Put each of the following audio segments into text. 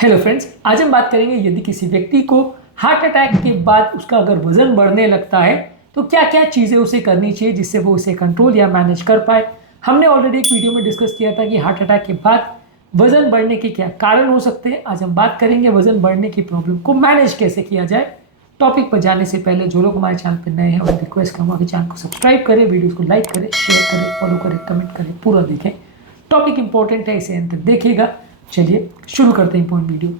Hello friends, आज हम बात करेंगे यदि किसी व्यक्ति को हार्ट अटैक के बाद उसका अगर वजन बढ़ने लगता है तो क्या क्या चीज़ें उसे करनी चाहिए जिससे वो उसे कंट्रोल या मैनेज कर पाए। हमने ऑलरेडी एक वीडियो में डिस्कस किया था कि हार्ट अटैक के बाद वजन बढ़ने के क्या कारण हो सकते हैं। आज हम बात करेंगे वजन बढ़ने की प्रॉब्लम को मैनेज कैसे किया जाए। टॉपिक पर जाने से पहले जो लोग हमारे चैनल पर नए हैं उन्हें रिक्वेस्ट करूँगा कि चैनल को सब्सक्राइब करें, वीडियो को लाइक करें, शेयर करें, फॉलो करें, कमेंट करें, पूरा देखें। टॉपिक इंपॉर्टेंट है, इसे अंत तक देखिएगा। चलिए शुरू करते हैं इंपॉर्टेंट वीडियो।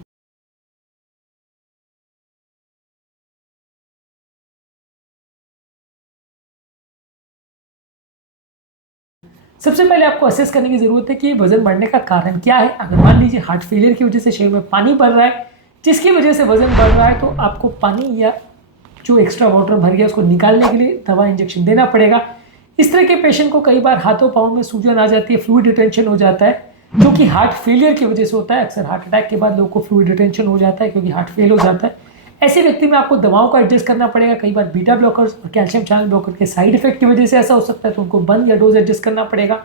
सबसे पहले आपको असेस करने की जरूरत है कि वजन बढ़ने का कारण क्या है। अगर मान लीजिए हार्ट फेलियर की वजह से शरीर में पानी बढ़ रहा है जिसकी वजह से वजन बढ़ रहा है, तो आपको पानी या जो एक्स्ट्रा वाटर भर गया उसको निकालने के लिए दवा इंजेक्शन देना पड़ेगा। इस तरह के पेशेंट को कई बार हाथों पाँव में सूजन आ जाती है, फ्लूइड रिटेंशन हो जाता है, जो कि हार्ट फेलियर की वजह से होता है। अक्सर हार्ट अटैक के बाद लोगों को फ्लूइड रिटेंशन हो जाता है क्योंकि हार्ट फेल हो जाता है। ऐसे व्यक्ति में आपको दवाओं का एडजस्ट करना पड़ेगा। कई बार बीटा ब्लॉकर्स और कैल्शियम चैनल ब्लॉकर के साइड इफेक्ट की वजह से ऐसा हो सकता है, तो उनको बंद या डोज एडजस्ट करना पड़ेगा।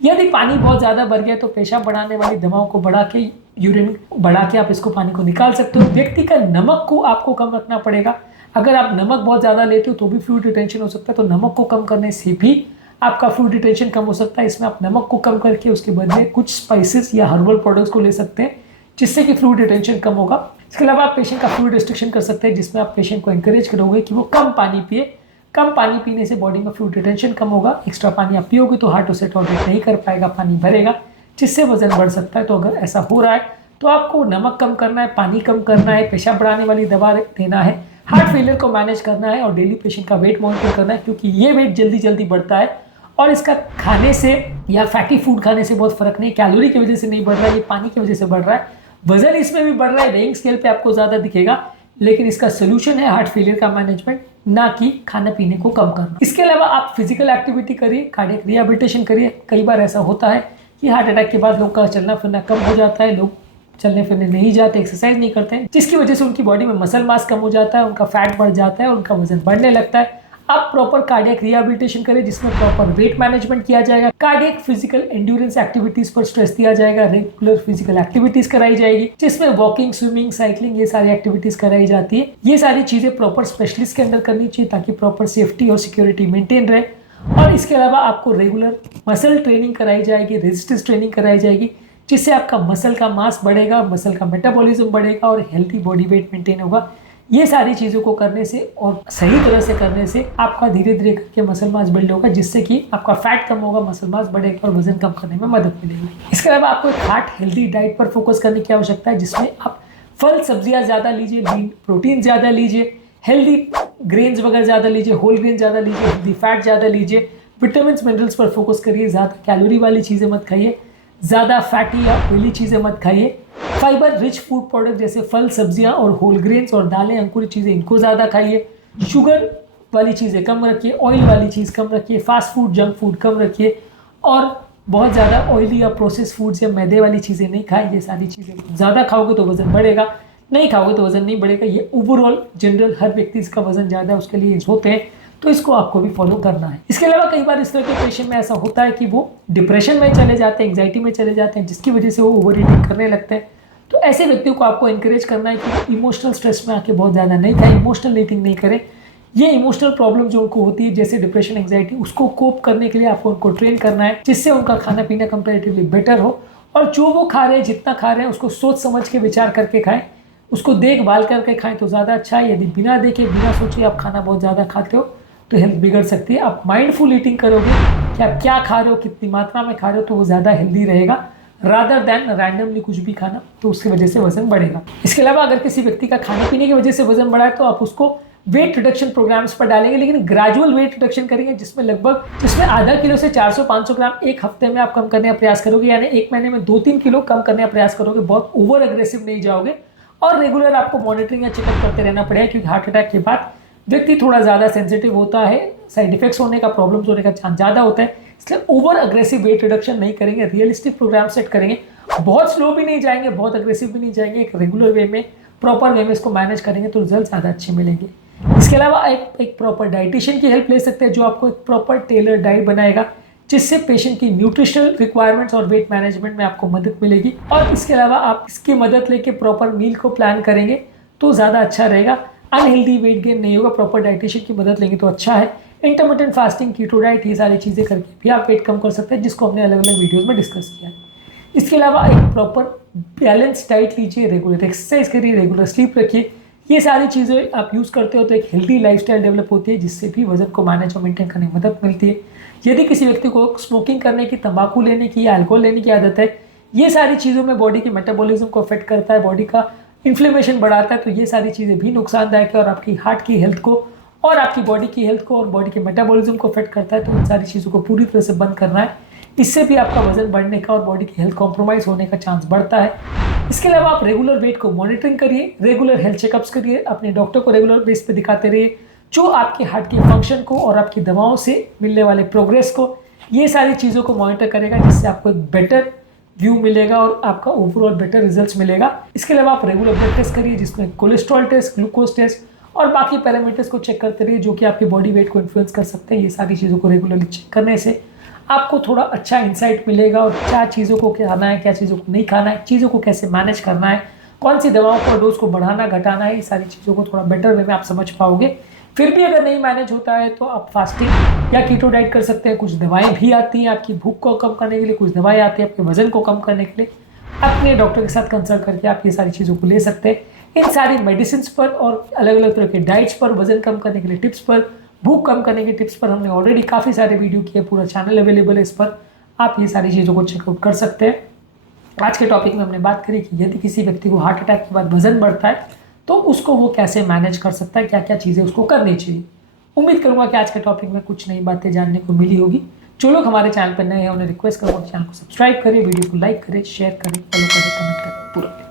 यदि पानी बहुत ज़्यादा भर गया तो पेशाब बढ़ाने वाली दवाओं को बढ़ा के, यूरिन बढ़ा के आप इसको पानी को निकाल सकते हो। व्यक्ति का नमक को आपको कम रखना पड़ेगा। अगर आप नमक बहुत ज़्यादा लेते हो तो भी फ्लूइड रिटेंशन हो सकता है, तो नमक को कम करने से भी आपका फ्लूइड रिटेंशन कम हो सकता है। इसमें आप नमक को कम करके उसके बदले कुछ स्पाइसेस या हर्बल प्रोडक्ट्स को ले सकते हैं जिससे कि फ्लूइड रिटेंशन कम होगा। इसके अलावा आप पेशेंट का फ्लूइड रिस्ट्रिक्शन कर सकते हैं, जिसमें आप पेशेंट को एंकरेज करोगे कि वो कम पानी पिए। कम पानी पीने से बॉडी में फ्लूइड रिटेंशन कम होगा। एक्स्ट्रा पानी आप पियोगे तो हार्ट उसे टॉलरेट नहीं कर पाएगा, पानी भरेगा जिससे वजन बढ़ सकता है। तो अगर ऐसा हो रहा है तो आपको नमक कम करना है, पानी कम करना है, पेशाब बढ़ाने वाली दवा देना है, हार्ट फेलियर को मैनेज करना है और डेली पेशेंट का वेट मॉनिटर करना है, क्योंकि ये वेट जल्दी जल्दी बढ़ता है और इसका खाने से या फैटी फूड खाने से बहुत फर्क नहीं। कैलोरी की वजह से नहीं बढ़ रहा है, ये पानी की वजह से बढ़ रहा है। वजन इसमें भी बढ़ रहा है, वेइंग स्केल पे आपको ज़्यादा दिखेगा, लेकिन इसका सोल्यूशन है हार्ट फेलियर का मैनेजमेंट, ना कि खाने पीने को कम करना। इसके अलावा आप फिजिकल एक्टिविटी करिए, कार्डियक रिहैबिलिटेशन करिए। कई बार ऐसा होता है कि हार्ट अटैक के बाद लोग का चलना फिरना कम हो जाता है, लोग चलने फिरने नहीं जाते, एक्सरसाइज नहीं करते हैं, जिसकी वजह से उनकी बॉडी में मसल मास कम हो जाता है, उनका फैट बढ़ जाता है और उनका वजन बढ़ने लगता है। आप प्रॉपर कार्डियक रिहैबिलिटेशन करें जिसमें प्रॉपर वेट मैनेजमेंट किया जाएगा, कार्डियक फिजिकल एंड्योरेंस एक्टिविटीज पर स्ट्रेस दिया जाएगा, रेगुलर फिजिकल एक्टिविटीज कराई जाएगी जिसमें वॉकिंग, स्विमिंग, साइकिलिंग, ये सारी एक्टिविटीज कराई जाती है। ये सारी चीजें प्रॉपर स्पेशलिस्ट के अंदर करनी चाहिए ताकि प्रॉपर सेफ्टी और सिक्योरिटी मेंटेन रहे। और इसके अलावा आपको रेगुलर मसल ट्रेनिंग कराई जाएगी, रेजिस्टेंस ट्रेनिंग कराई जाएगी, जिससे आपका मसल का मास बढ़ेगा, मसल का मेटाबॉलिज्म बढ़ेगा और हेल्थी बॉडी वेट मेंटेन होगा। ये सारी चीज़ों को करने से और सही तरह से करने से आपका धीरे धीरे करके मसल मास बिल्ड होगा, जिससे कि आपका फैट कम होगा, मसल मास बढ़ेगा और वजन कम करने में मदद मिलेगी। इसके अलावा आपको एक हार्ट हेल्थी डाइट पर फोकस करने की आवश्यकता है, जिसमें आप फल सब्जियां ज़्यादा लीजिए, लीन प्रोटीन ज़्यादा लीजिए, हेल्दी ग्रेन्स वगैरह ज़्यादा लीजिए, होल ग्रेन ज़्यादा लीजिए, हेल्दी फैट ज़्यादा लीजिए, विटामिन मिनरल्स पर फोकस करिए, ज़्यादा कैलोरी वाली चीज़ें मत खाइए, ज़्यादा फैटी या ऑयली चीज़ें मत खाइए। फाइबर रिच फूड प्रोडक्ट जैसे फल, सब्जियां और होल ग्रेन्स और दालें, अंकुरित चीज़ें, इनको ज़्यादा खाइए। शुगर वाली चीज़ें कम रखिए, ऑयल वाली चीज़ कम रखिए, फास्ट फूड, जंक फूड कम रखिए और बहुत ज़्यादा ऑयली या प्रोसेस फूड्स या मैदे वाली चीज़ें नहीं खाएं। ये सारी चीज़ें ज़्यादा खाओगे तो वजन बढ़ेगा, नहीं खाओगे तो वजन नहीं बढ़ेगा। ये ओवरऑल जनरल हर व्यक्ति इसका वजन ज़्यादा है उसके लिए होते हैं, तो इसको आपको भी फॉलो करना है। इसके अलावा कई बार इस तरह के पेशेंट में ऐसा होता है कि वो डिप्रेशन में चले जाते हैं, एंग्जाइटी में चले जाते हैं, जिसकी वजह से वो ओवर ईटिंग करने लगते हैं। तो ऐसे व्यक्तियों को आपको इंकरेज करना है कि इमोशनल स्ट्रेस में आके बहुत ज़्यादा नहीं खाएं, इमोशनल ईटिंग नहीं करें। ये इमोशनल प्रॉब्लम जो उनको होती है जैसे डिप्रेशन, एंग्जाइटी, उसको कोप करने के लिए आपको उनको ट्रेन करना है, जिससे उनका खाना पीना कंपैरेटिवली बेटर हो और जो वो खा रहे हैं, जितना खा रहे हैं, उसको सोच समझ के विचार करके खाएं, उसको देखभाल करके खाएं तो ज़्यादा अच्छा है। यदि बिना देखे बिना सोचे आप खाना बहुत ज़्यादा खाते हो तो हेल्थ बिगड़ सकती है। आप माइंडफुल ईटिंग करोगे कि आप क्या खा रहे हो, कितनी मात्रा में खा रहे हो, तो वो ज़्यादा हेल्दी रहेगा रादर दैन रैंडमली कुछ भी खाना, तो उसकी वजह से वजन बढ़ेगा। इसके अलावा अगर किसी व्यक्ति का खाने पीने की वजह से वजन बढ़ा है तो आप उसको वेट रिडक्शन प्रोग्राम्स पर डालेंगे, लेकिन ग्रेजुअल वेट रिडक्शन करेंगे, जिसमें आधा किलो से 400-500 ग्राम एक हफ्ते में आप कम करने का प्रयास करोगे, यानी एक महीने में 2-3 किलो कम करने का प्रयास करोगे। बहुत ओवर अग्रेसिव नहीं जाओगे और रेगुलर आपको मॉनिटरिंग या चेकअप करते रहना पड़ेगा, क्योंकि हार्ट अटैक के बाद व्यक्ति थोड़ा ज़्यादा सेंसिटिव होता है, साइड इफेक्ट्स होने का, प्रॉब्लम्स होने का चांस ज़्यादा होता है। इसलिए ओवर अग्रेसिव वेट रिडक्शन नहीं करेंगे, रियलिस्टिक प्रोग्राम सेट करेंगे, बहुत स्लो भी नहीं जाएंगे, बहुत अग्रेसिव भी नहीं जाएंगे, एक रेगुलर वे में, प्रॉपर वे में इसको मैनेज करेंगे तो रिजल्ट ज़्यादा अच्छे मिलेंगे। इसके अलावा एक प्रॉपर डाइटिशियन की हेल्प ले सकते हैं, जो आपको एक प्रॉपर टेलर डाइट बनाएगा, जिससे पेशेंट की न्यूट्रिशनल रिक्वायरमेंट्स और वेट मैनेजमेंट में आपको मदद मिलेगी। और इसके अलावा आप इसकी मदद लेके प्रॉपर मील को प्लान करेंगे तो ज़्यादा अच्छा रहेगा। अनहेल्दी वेट गेन नहीं होगा, प्रॉपर डाइटिशियन की मदद लेंगे तो अच्छा है। इंटरमिटेंट फास्टिंग, कीटो डाइट, ये सारी चीज़ें करके भी आप वेट कम कर सकते हैं, जिसको हमने अलग अलग वीडियोज़ में डिस्कस किया है। इसके अलावा एक प्रॉपर बैलेंस डाइट लीजिए, रेगुलर एक्सरसाइज करिए, रेगुलर स्लीप रखिए। ये सारी चीज़ें आप यूज़ करते हो तो एक हेल्दी लाइफस्टाइल डेवलप होती है, जिससे भी वजन को मैनेज और मेंटेन करने में मदद मिलती है। यदि किसी व्यक्ति को स्मोकिंग करने की, तंबाकू लेने की या अल्कोहल लेने की आदत है, ये सारी चीज़ों में बॉडी के मेटाबॉलिज्म को अफेक्ट करता है, बॉडी का इन्फ्लेमेशन बढ़ाता है, तो ये सारी चीज़ें भी नुकसानदायक है और आपकी हार्ट की हेल्थ को और आपकी बॉडी की हेल्थ को और बॉडी के मेटाबॉलिज्म को अफेक्ट करता है। तो इन सारी चीज़ों को पूरी तरह से बंद करना है। इससे भी आपका वजन बढ़ने का और बॉडी की हेल्थ कॉम्प्रोमाइज़ होने का चांस बढ़ता है। इसके अलावा आप रेगुलर वेट को मॉनिटरिंग करिए, रेगुलर हेल्थ चेकअप्स करिए, अपने डॉक्टर को रेगुलर बेस पे दिखाते रहिए, जो आपके हार्ट के फंक्शन को और आपकी दवाओं से मिलने वाले प्रोग्रेस को, ये सारी चीज़ों को मॉनिटर करेगा, जिससे आपको एक बेटर व्यू मिलेगा और आपका ओवरऑल बेटर रिजल्ट्स मिलेगा। इसके अलावा आप रेगुलर ब्लड टेस्ट करिए, जिसमें कोलेस्ट्रॉल टेस्ट, ग्लूकोज टेस्ट और बाकी पैरामीटर्स को चेक करते रहिए, जो कि आपके बॉडी वेट को इन्फ्लुएंस कर सकते हैं। ये सारी चीज़ों को रेगुलरली चेक करने से आपको थोड़ा अच्छा इंसाइट मिलेगा और क्या चीज़ों को खाना है, क्या चीज़ों को नहीं खाना है, चीज़ों को कैसे मैनेज करना है, कौन सी दवाओं को डोज को बढ़ाना घटाना है, ये सारी चीज़ों को थोड़ा बेटर वे में आप समझ पाओगे। फिर भी अगर नहीं मैनेज होता है तो आप फास्टिंग या कीटो डाइट कर सकते हैं। कुछ दवाएं भी आती हैं आपकी भूख को कम करने के लिए, कुछ दवाएं आती हैं आपके वजन को कम करने के लिए। अपने डॉक्टर के साथ कंसल्ट करके आप ये सारी चीज़ों को ले सकते हैं। इन सारी मेडिसिन पर और अलग अलग तरह के डाइट्स पर, वजन कम करने के लिए टिप्स पर, भूख कम करने के टिप्स पर हमने ऑलरेडी काफ़ी सारे वीडियो किए, पूरा चैनल अवेलेबल है इस पर, आप ये सारी चीज़ों को चेकआउट कर सकते हैं। आज के टॉपिक में हमने बात करी कि यदि किसी व्यक्ति को हार्ट अटैक के बाद वजन बढ़ता है तो उसको वो कैसे मैनेज कर सकता है, क्या क्या चीज़ें उसको करनी चाहिए। उम्मीद करूँगा कि आज के टॉपिक में कुछ नई बातें जानने को मिली होगी। जो लोग हमारे चैनल पर नए हैं उन्हें रिक्वेस्ट करूँगा चैनल को सब्सक्राइब करें, वीडियो को लाइक करें, शेयर करें, फॉलो करें, कमेंट करें, पूरा